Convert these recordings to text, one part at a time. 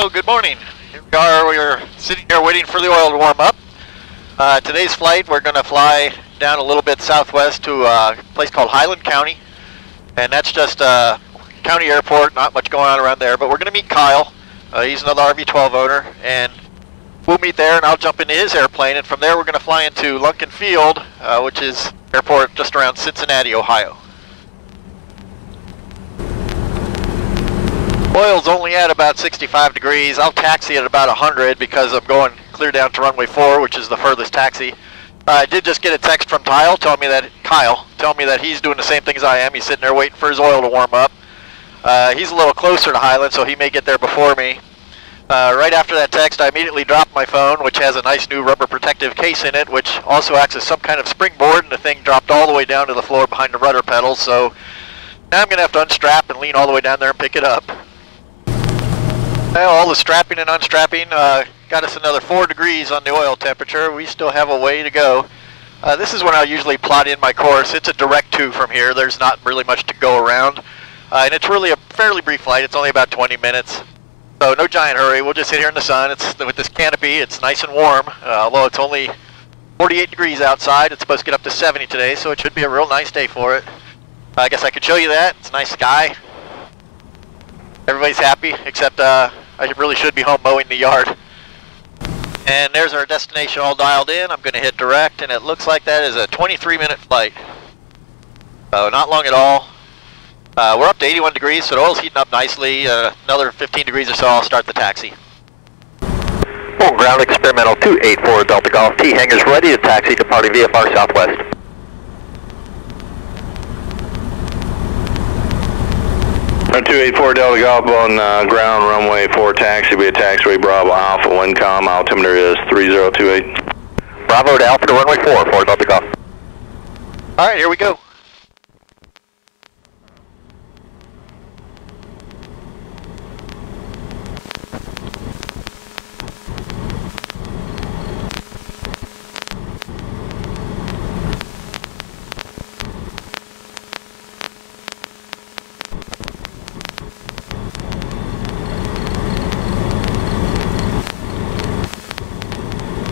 So good morning. Here we are. We're sitting here waiting for the oil to warm up. Today's flight, we're going to fly down a little bit southwest to a place called Highland County, and that's just a county airport. Not much going on around there, but we're going to meet Kyle. He's another RV-12 owner, and we'll meet there, and I'll jump into his airplane, and from there we're going to fly into Lunken Field, which is airport just around Cincinnati, Ohio. Oil's only at about 65 degrees. I'll taxi at about 100 because I'm going clear down to runway 4, which is the furthest taxi. I did just get a text from Kyle telling me that he's doing the same thing as I am. He's sitting there waiting for his oil to warm up. He's a little closer to Highland, so he may get there before me. Right after that text, I immediately dropped my phone, which has a nice new rubber protective case in it, which also acts as some kind of springboard, and the thing dropped all the way down to the floor behind the rudder pedals, so now I'm going to have to unstrap and lean all the way down there and pick it up. Well, all the strapping and unstrapping got us another 4 degrees on the oil temperature. We still have a way to go. This is when I usually plot in my course. It's a direct 2 from here. There's not really much to go around. And it's really a fairly brief flight. It's only about 20 minutes. So no giant hurry. We'll just sit here in the sun. With this canopy, it's nice and warm. Although it's only 48 degrees outside. It's supposed to get up to 70 today, so it should be a real nice day for it. I guess I could show you that. It's a nice sky. Everybody's happy, except I really should be home mowing the yard. And there's our destination all dialed in. I'm going to hit direct, and it looks like that is a 23-minute flight. So not long at all. We're up to 81 degrees, so the oil's heating up nicely. Another 15 degrees or so, I'll start the taxi. Full ground experimental 284 Delta Golf. T hangars ready to taxi to party VFR Southwest. 284 Delta Golf on ground runway 4 taxi, be a taxiway Bravo Alpha, Windcom, altimeter is 3028. Bravo to Alpha to runway 4 Delta Golf. Alright, here we go.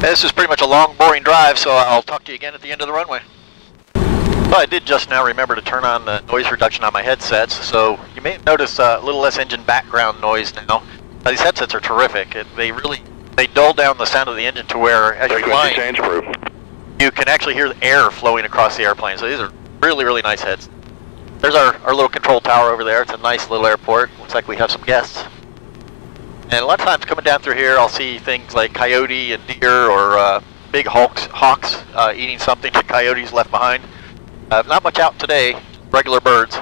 This is pretty much a long, boring drive, so I'll talk to you again at the end of the runway. Well, I did just now remember to turn on the noise reduction on my headsets, so you may notice a little less engine background noise now. These headsets are terrific. They dull down the sound of the engine to where, as you're flying, you can actually hear the air flowing across the airplane. So these are really, really nice heads. There's our little control tower over there. It's a nice little airport. Looks like we have some guests. And a lot of times coming down through here, I'll see things like coyote and deer or big hawks eating something that coyotes left behind. Not much out today, regular birds.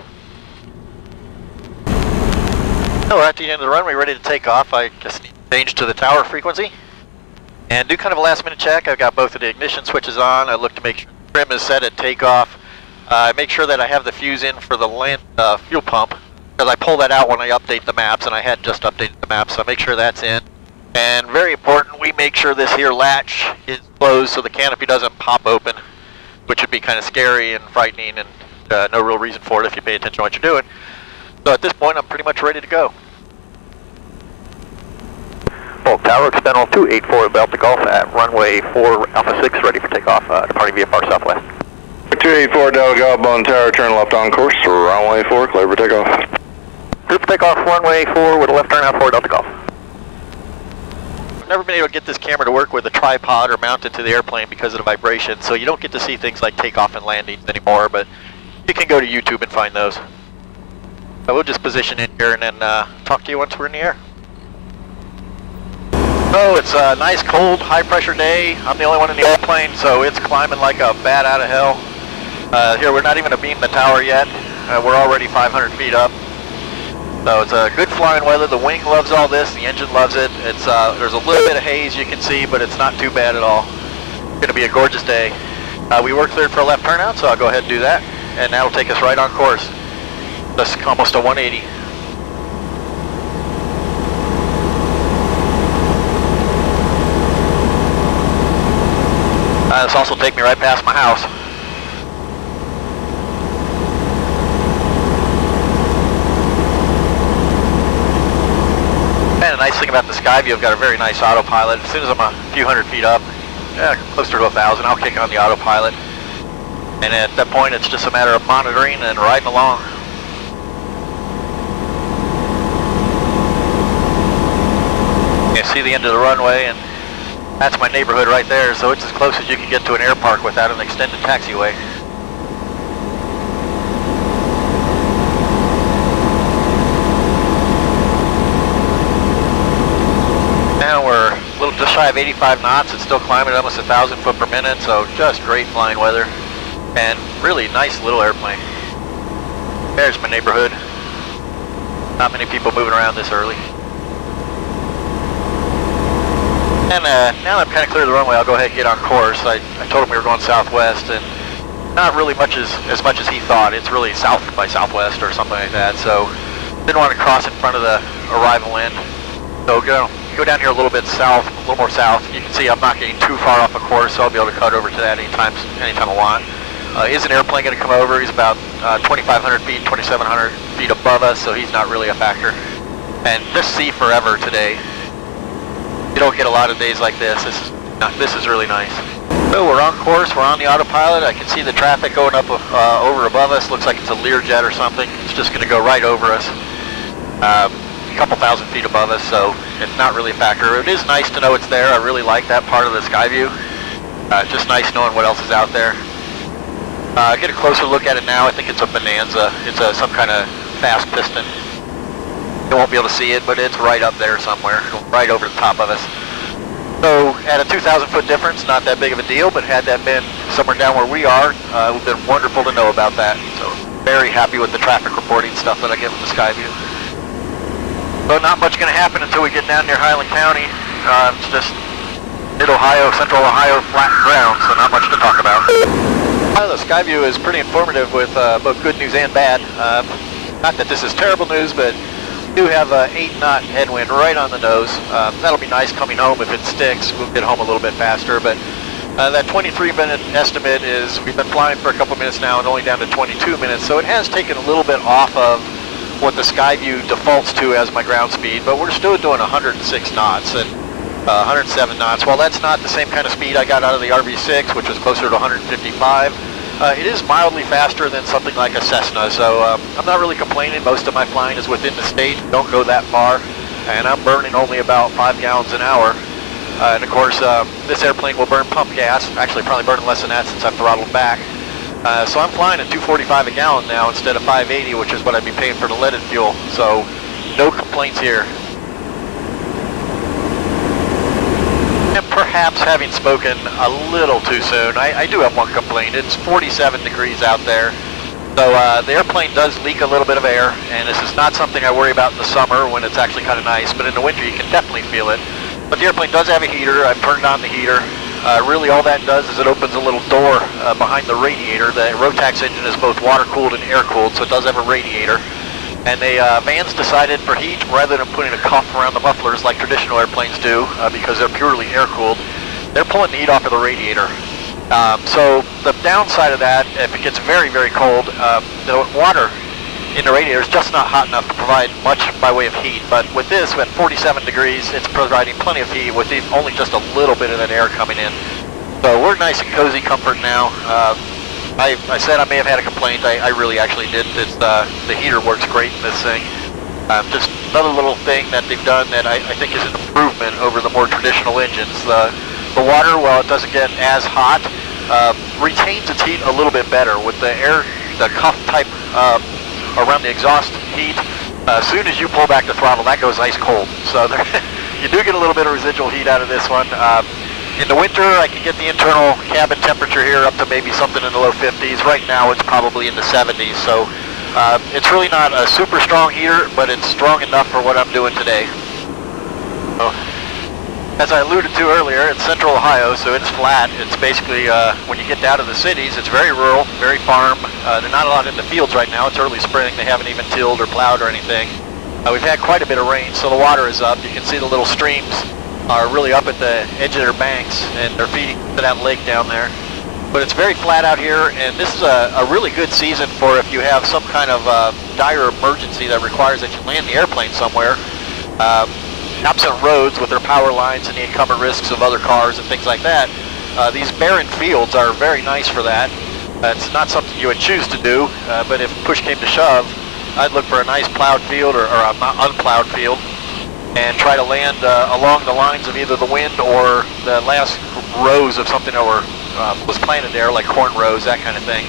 So we're at the end of the runway, ready to take off. I just need to change to the tower frequency and do kind of a last minute check. I've got both of the ignition switches on. I look to make sure the trim is set at takeoff. I make sure that I have the fuse in for the land fuel pump, because I pull that out when I update the maps, and I had just updated the maps, so I make sure that's in. And very important, we make sure this here latch is closed so the canopy doesn't pop open, which would be kind of scary and frightening, and no real reason for it if you pay attention to what you're doing. So at this point, I'm pretty much ready to go. Full tower experimental 284 Delta Golf at runway 4 Alpha 6 ready for takeoff, departing VFR Southwest. 284 Delta Golf on tower, turn left on course, runway 4, clear for takeoff. Group takeoff runway 4 with a left turn out 4 Delta Golf. I've never been able to get this camera to work with a tripod or mounted to the airplane because of the vibration, so you don't get to see things like takeoff and landings anymore, but you can go to YouTube and find those. I will just position in here and then talk to you once we're in the air. So it's a nice, cold, high-pressure day. I'm the only one in the airplane, so it's climbing like a bat out of hell. Here, we're not even abeam the tower yet. We're already 500 feet up. So it's a good flying weather. The wing loves all this. The engine loves it. It's there's a little bit of haze you can see, but it's not too bad at all. It's going to be a gorgeous day. We were cleared for a left turnout, so I'll go ahead and do that. And that'll take us right on course. That's almost a 180. This also take me right past my house. And a nice thing about the Skyview, I've got a very nice autopilot. As soon as I'm a few hundred feet up, closer to 1,000, I'll kick on the autopilot. And at that point, it's just a matter of monitoring and riding along. You see the end of the runway, and that's my neighborhood right there, so it's as close as you can get to an air park without an extended taxiway. Now we're a little just shy of 85 knots. It's still climbing at almost 1,000 foot per minute, so just great flying weather. And really nice little airplane. There's my neighborhood. Not many people moving around this early. And now that I'm kind of clear of the runway, I'll go ahead and get on course. I told him we were going southwest, and not really as much as he thought. It's really south by southwest or something like that, so didn't want to cross in front of the arrival wind. So go down here a little bit south, a little more south. You can see I'm not getting too far off a course, so I'll be able to cut over to that anytime I want. Is an airplane going to come over? He's about 2,500 feet, 2,700 feet above us, so he's not really a factor. And just see forever today. You don't get a lot of days like this. This is really nice. So we're on course, we're on the autopilot. I can see the traffic going up over above us. Looks like it's a Learjet or something. It's just going to go right over us. A couple thousand feet above us, so it's not really a factor. It is nice to know it's there. I really like that part of the Skyview. Just nice knowing what else is out there. Get a closer look at it now. I think it's a Bonanza. It's some kind of fast piston. You won't be able to see it, but it's right up there somewhere, right over the top of us. So at a 2,000 foot difference, not that big of a deal, but had that been somewhere down where we are, it would have been wonderful to know about that. So very happy with the traffic reporting stuff that I get from the Skyview. So not much going to happen until we get down near Highland County. It's just mid-Ohio, central Ohio flat ground, so not much to talk about. The Skyview is pretty informative with both good news and bad. Not that this is terrible news, but we do have an 8-knot headwind right on the nose. That'll be nice coming home if it sticks. We'll get home a little bit faster, but that 23-minute estimate is, we've been flying for a couple minutes now and only down to 22 minutes, so it has taken a little bit off of what the Skyview defaults to as my ground speed, but we're still doing 106 knots and 107 knots. Well, that's not the same kind of speed I got out of the RV6, which was closer to 155. It is mildly faster than something like a Cessna, so I'm not really complaining. Most of my flying is within the state, don't go that far, and I'm burning only about 5 gallons an hour. And of course, this airplane will burn pump gas, actually probably burning less than that since I've throttled back. So I'm flying at 245 a gallon now instead of 580, which is what I'd be paying for the leaded fuel, so no complaints here. And perhaps having spoken a little too soon, I do have one complaint. It's 47 degrees out there, so the airplane does leak a little bit of air, and this is not something I worry about in the summer when it's actually kind of nice, but in the winter you can definitely feel it. But the airplane does have a heater. I've turned on the heater. Really all that does is it opens a little door behind the radiator. The Rotax engine is both water-cooled and air-cooled, so it does have a radiator. And the vans decided for heat, rather than putting a cuff around the mufflers like traditional airplanes do, because they're purely air-cooled, they're pulling the heat off of the radiator. So the downside of that, if it gets very, very cold, the water in the radiator is just not hot enough to provide much by way of heat. But with this, at 47 degrees, it's providing plenty of heat with only just a little bit of that air coming in. So we're nice and cozy comfort now. I said I may have had a complaint. I really actually didn't. It's, the heater works great in this thing. Just another little thing that they've done that I think is an improvement over the more traditional engines. The water, while it doesn't get as hot, retains its heat a little bit better with the air, the cuff type around the exhaust heat. As soon as you pull back the throttle, that goes ice cold. So there, you do get a little bit of residual heat out of this one. In the winter, I can get the internal cabin temperature here up to maybe something in the low 50s. Right now, it's probably in the 70s. So it's really not a super strong heater, but it's strong enough for what I'm doing today. So, as I alluded to earlier, it's central Ohio, so it's flat. It's basically, when you get down to the cities, it's very rural, very farm. There's not a lot in the fields right now. It's early spring. They haven't even tilled or plowed or anything. We've had quite a bit of rain, so the water is up. You can see the little streams are really up at the edge of their banks, and they're feeding to that lake down there. But it's very flat out here, and this is a really good season for if you have some kind of dire emergency that requires that you land the airplane somewhere. absent roads with their power lines and the incumbent risks of other cars and things like that, these barren fields are very nice for that. It's not something you would choose to do, but if push came to shove, I'd look for a nice plowed field or a unplowed field and try to land along the lines of either the wind or the last rows of something that was planted there, like corn rows, that kind of thing.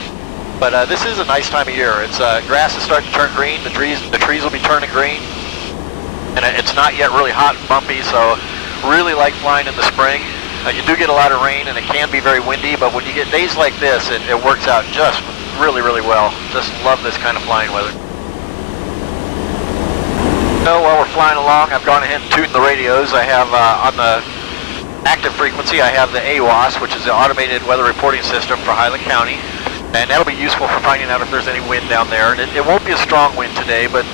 But this is a nice time of year. It's grass is starting to turn green. The trees will be turning green, and it's not yet really hot and bumpy. So, really like flying in the spring. You do get a lot of rain, and it can be very windy. But when you get days like this, it works out just really, really well. Just love this kind of flying weather. So while we're flying along, I've gone ahead and tuned the radios. I have on the active frequency, I have the AWAS, which is the Automated Weather Reporting System for Highland County. And that'll be useful for finding out if there's any wind down there. And it won't be a strong wind today, but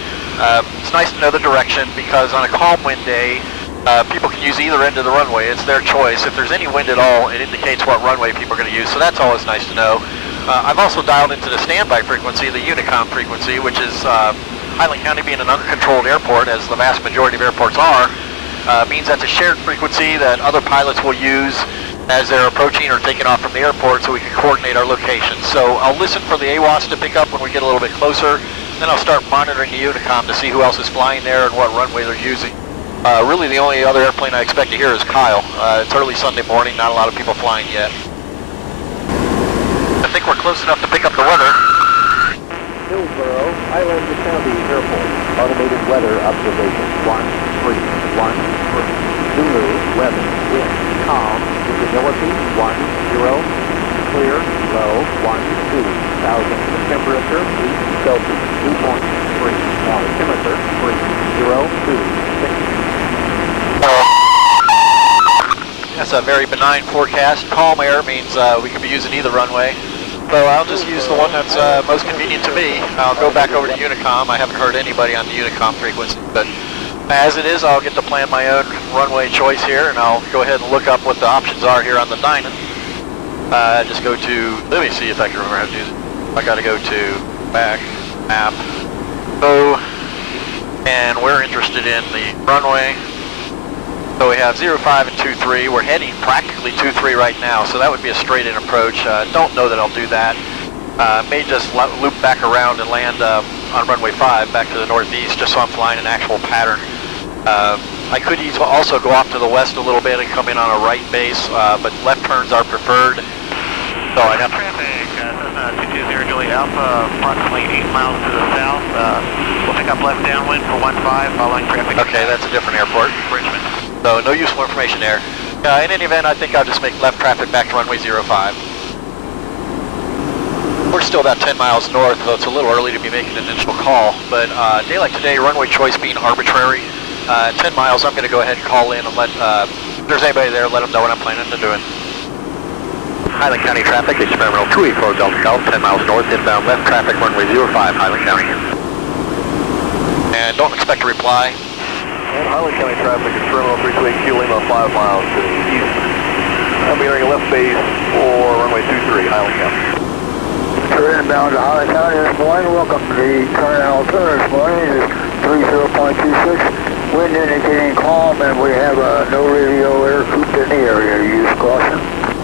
it's nice to know the direction, because on a calm wind day, people can use either end of the runway. It's their choice. If there's any wind at all, it indicates what runway people are going to use, so that's always nice to know. I've also dialed into the standby frequency, the Unicom frequency, which is Highland County being an uncontrolled airport, as the vast majority of airports are, means that's a shared frequency that other pilots will use as they're approaching or taking off from the airport, so we can coordinate our locations. So I'll listen for the AWAS to pick up when we get a little bit closer, then I'll start monitoring the Unicom to see who else is flying there and what runway they're using. Really the only other airplane I expect to hear is Kyle. It's early Sunday morning, not a lot of people flying yet. I think we're close enough to pick up the weather. Hillsborough, Highland County Airport, automated weather observation, 131 Zulu, weather, wind, calm, visibility, 10, clear, low, 12, thousand, temperature, 8 Celsius, 2.3, altimeter, 3026. That's a very benign forecast. Calm air means we could be using either runway. So I'll just use the one that's most convenient to me. I'll go back over to Unicom. I haven't heard anybody on the Unicom frequency, but as it is, I'll get to plan my own runway choice here, and I'll go ahead and look up what the options are here on the Dynan. Just go to, let me see if I can remember how to do this. I got to go to back, map, go, and we're interested in the runway. So we have 05 and 23. We're heading practically 23 right now, so that would be a straight-in approach. Don't know that I'll do that. May just loop back around and land on runway 5 back to the northeast, just so I'm flying an actual pattern. I could also go off to the west a little bit and come in on a right base, but left turns are preferred. So I got traffic, 220 Juliet Alpha, approximately 8 miles to the south. We'll pick up left downwind for 15, following traffic. Okay, that's a different airport. Richmond. So no useful information there. In any event, I think I'll just make left traffic back to runway 05. We're still about 10 miles north, so it's a little early to be making an initial call, but a day like today, runway choice being arbitrary, 10 miles, I'm going to go ahead and call in and let, if there's anybody there, let them know what I'm planning on doing. Highland County traffic, experimental 284 Delta Golf, 10 miles north, inbound left traffic, runway 05, Highland County. And don't expect a reply. And Highland County traffic, experimental 328 Q Lima, 5 miles to the east. I'll be entering a left base for runway 23, Highland County. We're inbound to Highland County this morning. Welcome to the current altimeter this morning is 30.26. Wind indicating calm, and we have no radio air coop in the area. Use caution.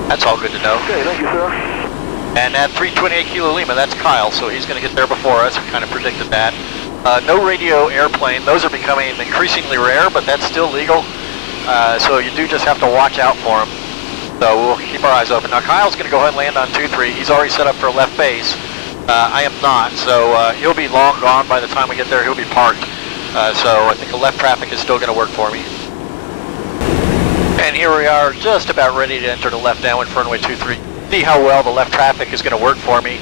That's all good to know. Okay, thank you, sir. And at 328 Kilo Lima, that's Kyle, so he's going to get there before us. We kind of predicted that. No radio airplane. Those are becoming increasingly rare, but that's still legal. So you do just have to watch out for them. So we'll keep our eyes open. Now Kyle's going to go ahead and land on 23. He's already set up for a left base. I am not, so he'll be long gone by the time we get there. He'll be parked. So I think the left traffic is still going to work for me. And here we are, just about ready to enter the left downwind for runway 23. See how well the left traffic is going to work for me,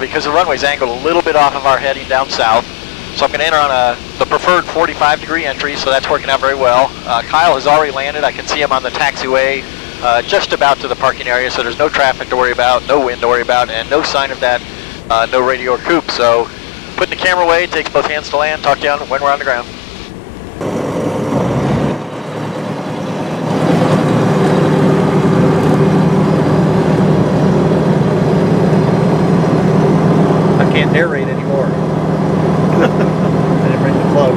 because the runway's angled a little bit off of our heading down south. So I'm going to enter on the preferred 45-degree entry, so that's working out very well. Kyle has already landed. I can see him on the taxiway, just about to the parking area, so there's no traffic to worry about, no wind to worry about, and no sign of that, no radio or coupe. So putting the camera away, takes both hands to land, talk down when we're on the ground. I can't narrate anymore. I didn't bring the plug.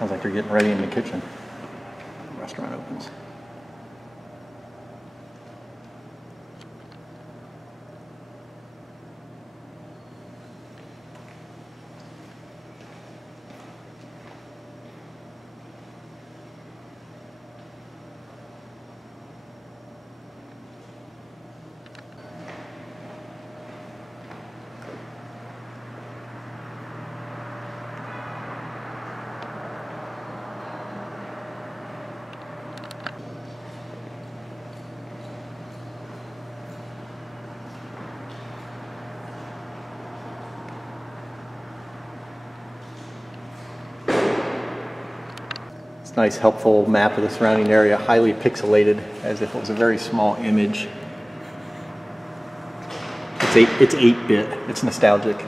Sounds like they're getting ready in the kitchen. The restaurant opens. Nice helpful map of the surrounding area, highly pixelated as if it was a very small image. It's 8-bit, it's nostalgic.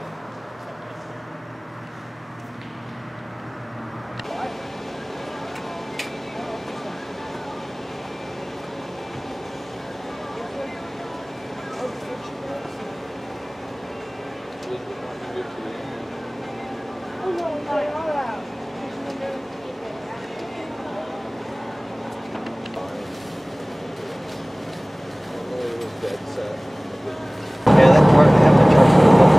Yeah, that part they have to charge for the book.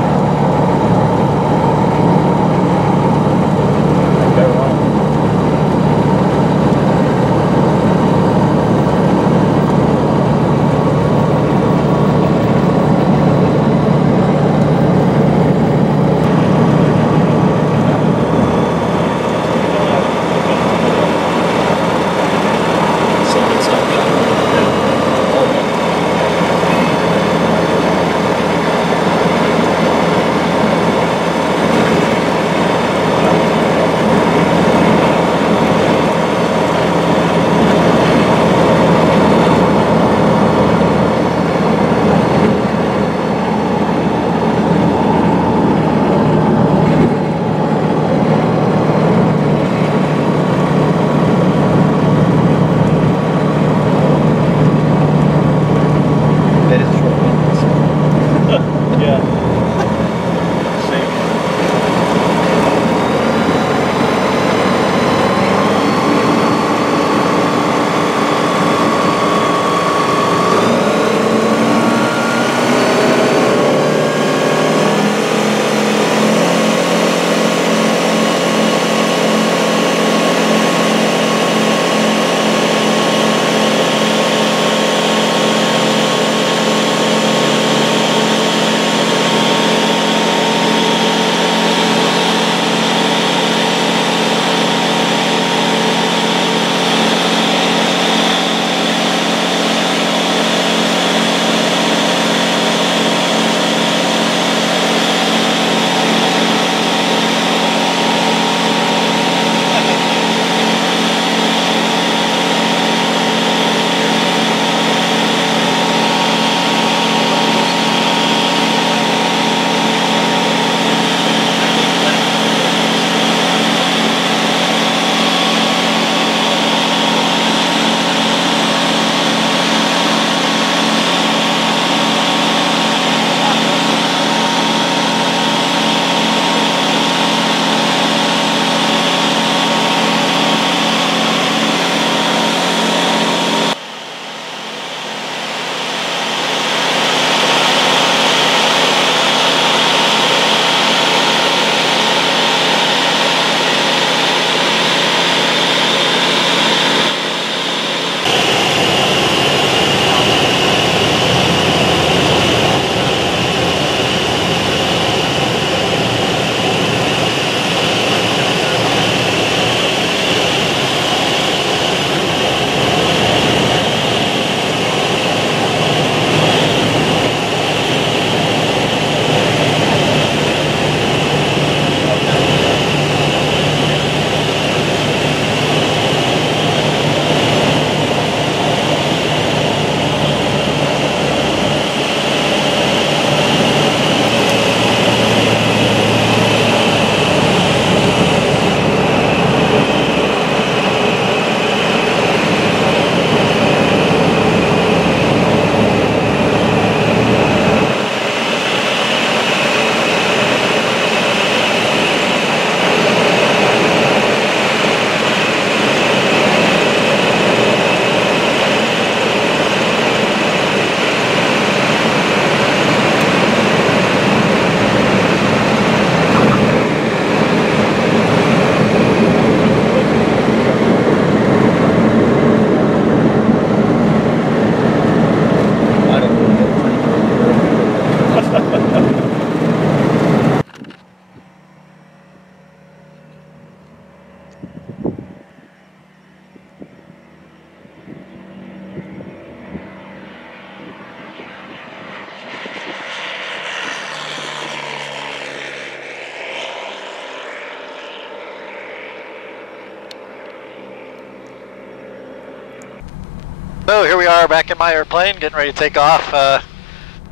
So here we are back in my airplane, getting ready to take off.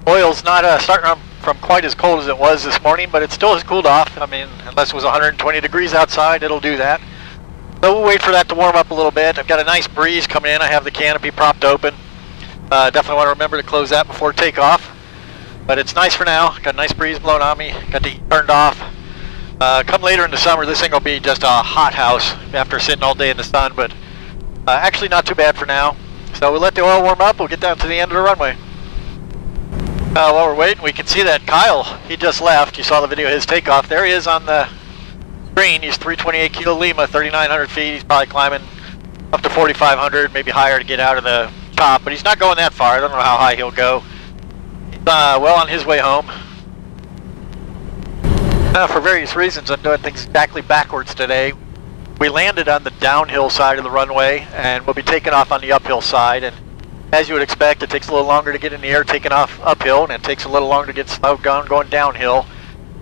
Oil's not starting from quite as cold as it was this morning, but it still has cooled off. I mean, unless it was 120 degrees outside, it'll do that. So we'll wait for that to warm up a little bit. I've got a nice breeze coming in. I have the canopy propped open. Definitely want to remember to close that before takeoff. But it's nice for now. Got a nice breeze blowing on me. Got the heat turned off. Come later in the summer, this thing will be just a hot house after sitting all day in the sun, but actually not too bad for now. So we'll let the oil warm up. We'll get down to the end of the runway. While we're waiting, we can see that Kyle, he just left. You saw the video of his takeoff. There he is on the screen. He's 328 Kilo Lima, 3,900 feet. He's probably climbing up to 4,500, maybe higher to get out of the top, but he's not going that far. I don't know how high he'll go. He's well on his way home. For various reasons, I'm doing things exactly backwards today. We landed on the downhill side of the runway, and we'll be taking off on the uphill side. And as you would expect, it takes a little longer to get in the air taking off uphill, and it takes a little longer to get slowed down going downhill.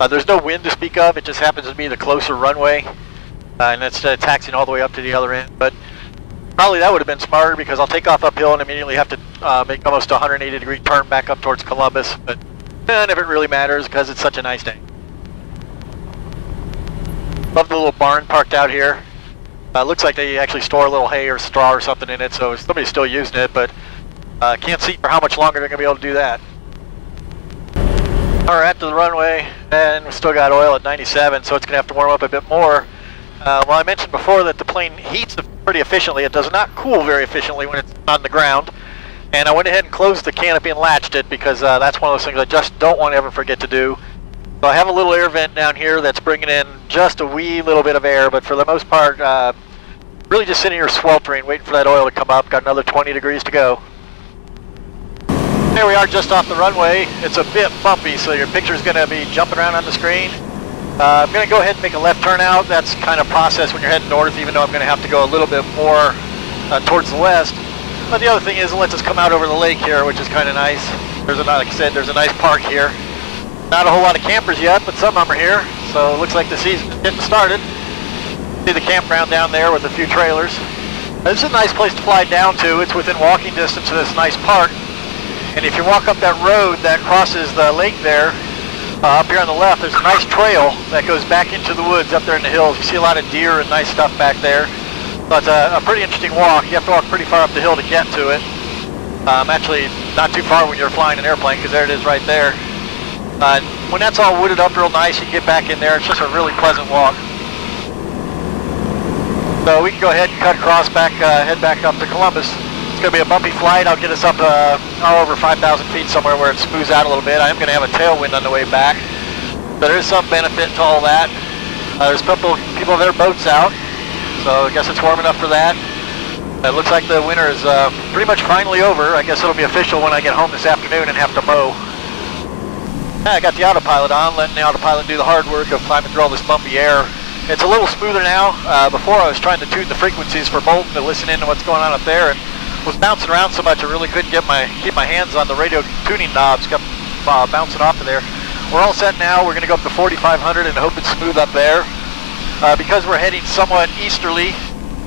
There's no wind to speak of. It just happens to be the closer runway, and it's taxiing all the way up to the other end. But probably that would have been smarter, because I'll take off uphill and immediately have to make almost a 180-degree turn back up towards Columbus. But none of it really matters because it's such a nice day. Love the little barn parked out here. Looks like they actually store a little hay or straw or something in it, so somebody's still using it, but can't see for how much longer they're going to be able to do that. All right, to the runway, and we still got oil at 97, so it's going to have to warm up a bit more. Well, I mentioned before that the plane heats pretty efficiently. It does not cool very efficiently when it's on the ground, and I went ahead and closed the canopy and latched it, because that's one of those things I just don't want to ever forget to do. So I have a little air vent down here that's bringing in just a wee little bit of air, but for the most part, really just sitting here sweltering, waiting for that oil to come up. Got another 20 degrees to go. Here we are just off the runway. It's a bit bumpy, so your picture's going to be jumping around on the screen. I'm going to go ahead and make a left turn out. That's kind of process when you're heading north, even though I'm going to have to go a little bit more towards the west. But the other thing is, it lets us come out over the lake here, which is kind of nice. Like I said, there's a nice park here. Not a whole lot of campers yet, but some of them are here, so it looks like the season's getting started. See the campground down there with a few trailers. This is a nice place to fly down to. It's within walking distance of this nice park. And if you walk up that road that crosses the lake there, up here on the left, there's a nice trail that goes back into the woods up there in the hills. You see a lot of deer and nice stuff back there. So it's a pretty interesting walk. You have to walk pretty far up the hill to get to it. Actually, not too far when you're flying an airplane, because there it is right there. When that's all wooded up real nice, you can get back in there. It's just a really pleasant walk. So we can go ahead and cut across back, head back up to Columbus. It's going to be a bumpy flight. I'll get us up over 5,000 feet somewhere where it smooths out a little bit. I am going to have a tailwind on the way back. But there is some benefit to all that. There's people with their boats out, so I guess it's warm enough for that. It looks like the winter is pretty much finally over. I guess it'll be official when I get home this afternoon and have to mow. I got the autopilot on, letting the autopilot do the hard work of climbing through all this bumpy air. It's a little smoother now. Before I was trying to tune the frequencies for Bolton to listen in to what's going on up there, and was bouncing around so much I really couldn't keep my hands on the radio tuning knobs, kept bouncing off of there. We're all set now. We're going to go up to 4,500 and hope it's smooth up there. Because we're heading somewhat easterly,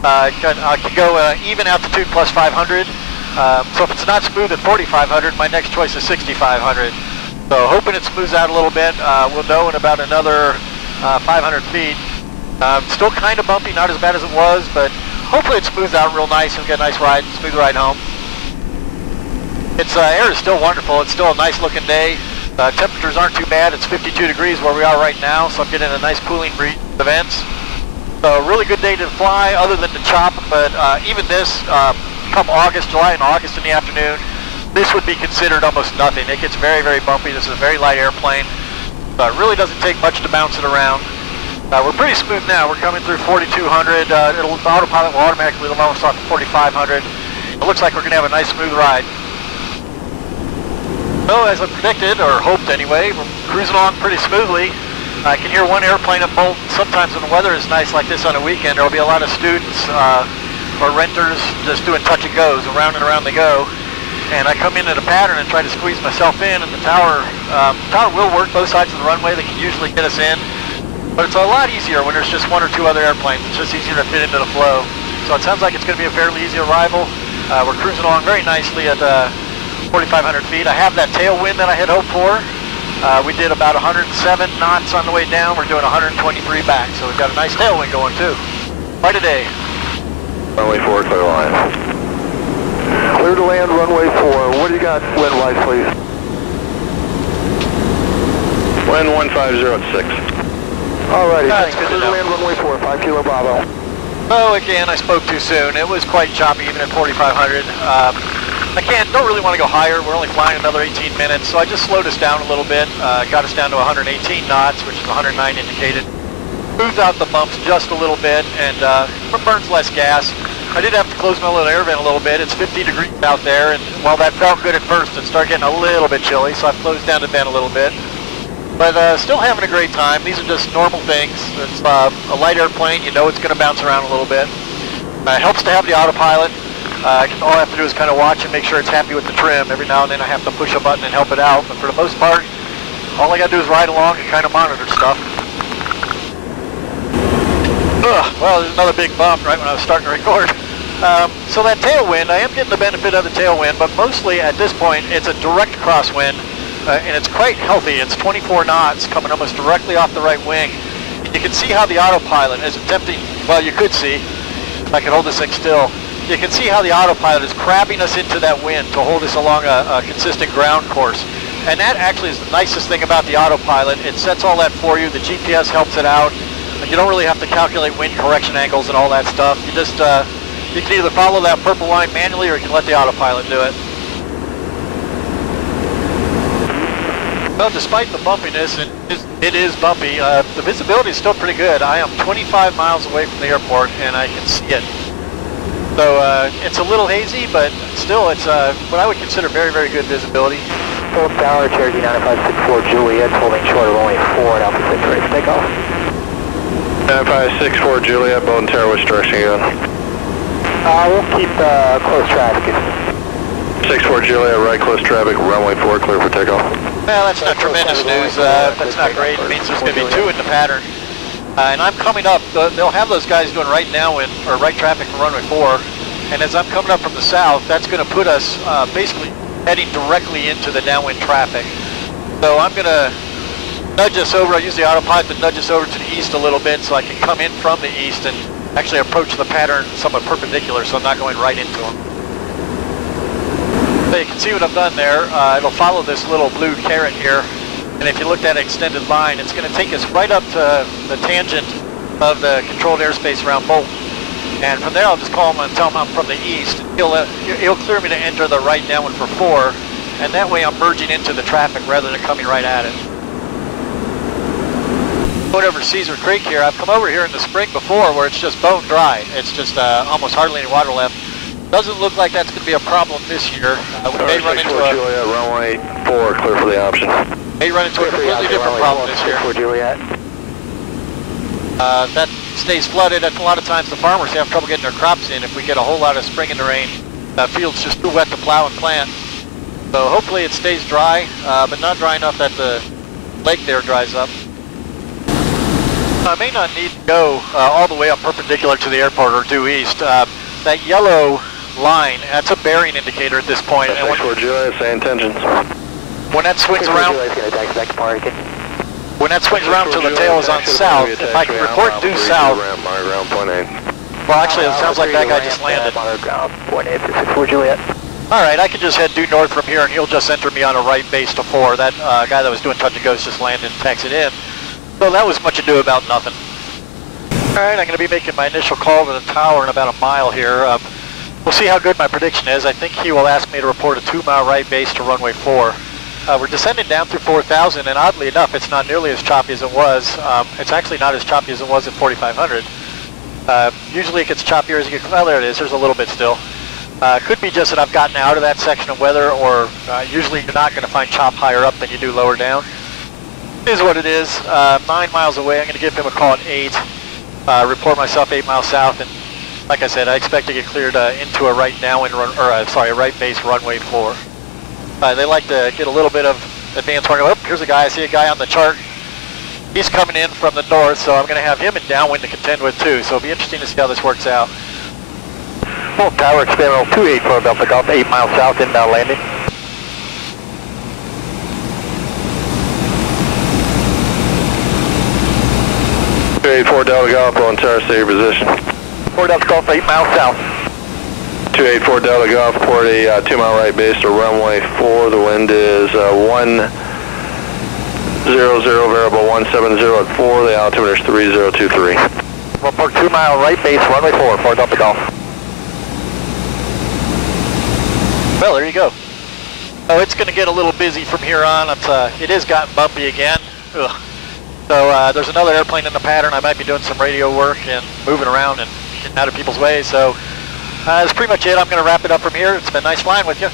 I can go even altitude plus 500. So if it's not smooth at 4,500, my next choice is 6,500. So hoping it smooths out a little bit. We'll know in about another 500 feet. Still kind of bumpy, not as bad as it was, but hopefully it smooths out real nice and we get a nice ride, smooth ride home. Its air is still wonderful. It's still a nice looking day. Temperatures aren't too bad. It's 52 degrees where we are right now, so I'm getting a nice cooling breeze events. So a really good day to fly other than the chop, but even this, come July and August in the afternoon, this would be considered almost nothing. It gets very, very bumpy. This is a very light airplane. It really doesn't take much to bounce it around. We're pretty smooth now. We're coming through 4,200. The autopilot will automatically almost off 4,500. It looks like we're going to have a nice smooth ride. So as I predicted, or hoped anyway, we're cruising along pretty smoothly. I can hear one airplane at Bolton. Sometimes when the weather is nice like this on a weekend, there will be a lot of students or renters just doing touch and goes. Around and around they go. And I come in at a pattern and try to squeeze myself in, and the tower will work both sides of the runway. They can usually get us in. But it's a lot easier when there's just one or two other airplanes. It's just easier to fit into the flow. So it sounds like it's going to be a fairly easy arrival. We're cruising along very nicely at 4,500 feet. I have that tailwind that I had hoped for. We did about 107 knots on the way down. We're doing 123 back, so we've got a nice tailwind going too. Quite a day. Runway 4, clear line. Clear to land, runway 4. What do you got wind-wise, please? Wind 150 at 6. Alrighty, That's good clear to to know. land, runway 4, 5 Kilo Bravo. Oh, again, I spoke too soon. It was quite choppy even at 4,500. Don't really want to go higher. We're only flying another 18 minutes, so I just slowed us down a little bit. Got us down to 118 knots, which is 109 indicated. Smoothed out the bumps just a little bit, and burns less gas. I did have to close my little air vent a little bit. It's 50 degrees out there, and while that felt good at first, it started getting a little bit chilly, so I closed down the vent a little bit. But still having a great time. These are just normal things. It's a light airplane. You know it's going to bounce around a little bit. Helps to have the autopilot. All I have to do is kind of watch and make sure it's happy with the trim. Every now and then I have to push a button and help it out, but for the most part, all I got to do is ride along and kind of monitor stuff. Well, there's another big bump right when I was starting to record. So that tailwind, I am getting the benefit of the tailwind, but mostly at this point, it's a direct crosswind, and it's quite healthy. It's 24 knots coming almost directly off the right wing. You can see how the autopilot is attempting, well, you could see, if I could hold this thing still, you can see how the autopilot is crabbing us into that wind to hold us along a consistent ground course. And that actually is the nicest thing about the autopilot. It sets all that for you. The GPS helps it out. You don't really have to calculate wind correction angles and all that stuff. You just, you can either follow that purple line manually or you can let the autopilot do it. Well, despite the bumpiness, it is bumpy. The visibility is still pretty good. I am 25 miles away from the airport and I can see it. So it's a little hazy, but still it's what I would consider very, very good visibility. Full tower, Cherokee 9564 Juliet, holding short of only 4 at Alpha 6, ready for takeoff. 9564 Juliet, Bowden Tower, which direction you going? We'll keep close traffic. 64 Juliet, right close traffic, runway 4, clear for takeoff. Well, that's not tremendous news. That's not great. It means there's going to be 2 in the pattern. And I'm coming up, they'll have those guys doing right downwind, or right traffic from runway 4. And as I'm coming up from the south, that's going to put us basically heading directly into the downwind traffic. So I'm going to nudge us over. I use the autopilot to nudge us over to the east a little bit so I can come in from the east and actually approach the pattern somewhat perpendicular so I'm not going right into them. So you can see what I've done there. It'll follow this little blue caret here. And if you looked at an extended line, it's going to take us right up to the tangent of the controlled airspace around Bolton. And from there, I'll just call him and tell him I'm from the east. He'll clear me to enter the right downwind for 4. And that way I'm merging into the traffic rather than coming right at it. Going over Cedar Creek here. I've come over here in the spring before where it's just bone dry. It's just almost hardly any water left. Doesn't look like that's going to be a problem this year. We may run into Juliet, runway 4, clear for the option. May run into a completely different problem this year. Juliet. That stays flooded. And a lot of times the farmers have trouble getting their crops in if we get a whole lot of spring in the rain. The field's just too wet to plow and plant. So hopefully it stays dry, but not dry enough that the lake there dries up. I may not need to go all the way up perpendicular to the airport or due east. That yellow line, that's a bearing indicator at this point. And when Juliet, say intentions. When that swings around, when that swings around till the tail is on south, if I can report due south. Well, actually, it sounds like that guy just landed. All right, I can just head due north from here, and he'll just enter me on a right base to 4. That guy that was doing touch and goes just landed and taxied in. So that was much ado about nothing. All right, I'm going to be making my initial call to the tower in about a mile here. We'll see how good my prediction is. I think he will ask me to report a 2-mile right base to runway 4. We're descending down through 4,000, and oddly enough, it's not nearly as choppy as it was. It's actually not as choppy as it was at 4,500. Usually it gets choppier as you get, well, there it is. There's a little bit still. Could be just that I've gotten out of that section of weather, or usually you're not going to find chop higher up than you do lower down. It is what it is. 9 miles away. I'm going to give him a call at 8. Report myself 8 miles south, and like I said, I expect to get cleared into a right downwind run, or a right base runway 4. They like to get a little bit of advance warning. Oh, here's a guy. I see a guy on the chart. He's coming in from the north, so I'm going to have him in downwind to contend with too. So it'll be interesting to see how this works out. Full tower experimental 284 Delta Golf, 8 miles south, inbound landing. .284 Delta Golf on tower, stay your position. 4 Delta Golf, 8 miles south. 284 Delta Golf, port a 2 mile right base to runway 4. The wind is 100, variable 170 at 4. The altimeter is 3023. Report 2 mile right base, runway 4 Delta Golf. Well, there you go. Oh, it's going to get a little busy from here on. It has gotten bumpy again. Ugh. So there's another airplane in the pattern. I might be doing some radio work and moving around and getting out of people's way. So that's pretty much it. I'm going to wrap it up from here. It's been nice flying with you.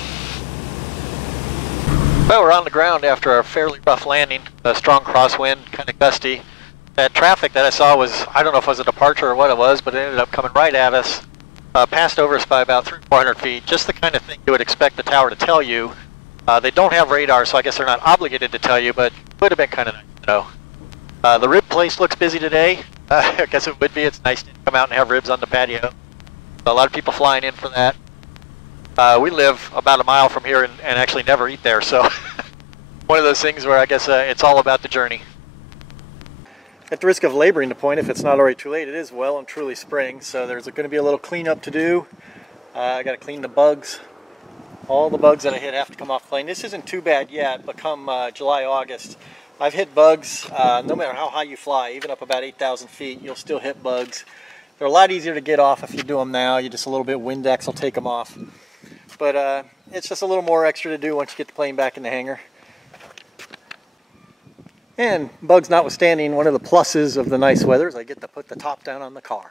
Well, we're on the ground after a fairly rough landing. A strong crosswind, kind of gusty. That traffic that I saw was, I don't know if it was a departure or what it was, but it ended up coming right at us. Passed over us by about 300 or 400 feet. Just the kind of thing you would expect the tower to tell you. They don't have radar, so I guess they're not obligated to tell you, but it would have been kind of nice to know. The rib place looks busy today. I guess it would be. It's nice to come out and have ribs on the patio. A lot of people flying in for that. We live about a mile from here and actually never eat there, so one of those things where I guess it's all about the journey. At the risk of laboring the point, if it's not already too late, it is well and truly spring, so there's going to be a little cleanup to do. I got to clean the bugs. All the bugs that I hit have to come off the plane. This isn't too bad yet, but come July, August, I've hit bugs no matter how high you fly, even up about 8,000 feet, you'll still hit bugs. They're a lot easier to get off if you do them now. You just a little bit of Windex will take them off. But it's just a little more extra to do once you get the plane back in the hangar. And bugs notwithstanding, one of the pluses of the nice weather is I get to put the top down on the car.